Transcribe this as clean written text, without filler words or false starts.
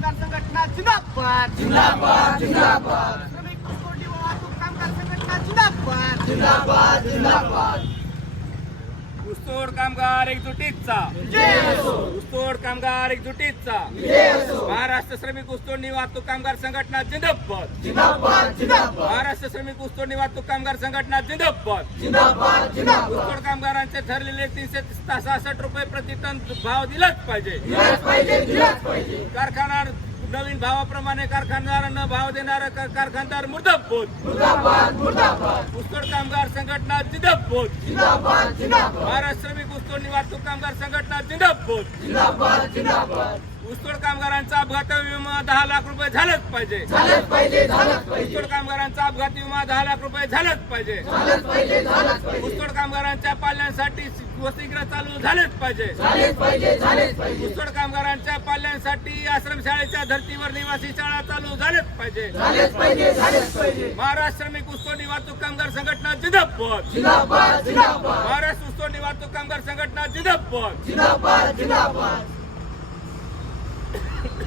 कामगार संघटना जिंदाबाद जिंदाबाद जिंदाबाद। श्रमिक ऊसतोडणी व वाहतूक कामगार संघटना जिंदाबाद जिंदाबाद जिंदाबाद। ऊसतोड कामगार एकजुटीचा ऊसतोड कामगार एकजुटीचा महाराष्ट्र श्रमिक ऊसतोडणी वाहतूक कामगार संघटना जिंदाबाद जिंदाबाद जिंदाबाद। महाराष्ट्र श्रमिक ऊसतोडणी वाहतूक कामगार संघटना जिंदाबाद जिंदाबाद जिंदाबाद। ऊसतोड कामगारांचे ठरलेले 366 रुपये प्रति टन भाव दिलाच पाहिजे दिलाच पाहिजे दिलाच पाहिजे। कारखाना नवीन भावाप्रमाणे कारखानदारांना भाव देणारा कारखानदार मुर्दाबाद मुर्दाबाद मुर्दाबाद। ऊसतोड कामगार संघटना जिंदाबाद जिंदाबाद जिंदाबाद। महाराष्ट्र श्रमिक ऊसतोडणी वाहतूक कामगार संघटना जिंदाबाद जिंदाबाद जिंदाबाद। ऊसतोड कामगारांचा अपघात विमा 10 लाख रुपये झालंच पाहिजे झालंच पाहिजे झालंच पाहिजे। ऊसतोड कामगारांचा अपघाती विमा 10 लाख रुपये झालंच पाहिजे झालंच पाहिजे झालंच पाहिजे। ऊसतोड कामगारांच्या पाल्यांसाठी वसतिगृह चालू झालेच पाहिजे झालेच पाहिजे झालेच पाहिजे। ऊसतोड कामगारांच्या पाल्यांसाठी आश्रमशाळेच्या धर्तीवर निवासी शाळा चालू झालेच पाहिजे झालेच पाहिजे झालेच पाहिजे। महाराष्ट्र श्रमिक ऊसतोडणी वाहतूक कामगार संघटना जिंदाबाद जिंदाबाद जिंदाबाद। महाराष्ट्र ऊसतोडणी वाहतूक कामगार संघटना जिंदाबाद जिंदाबाद जिंदाबाद।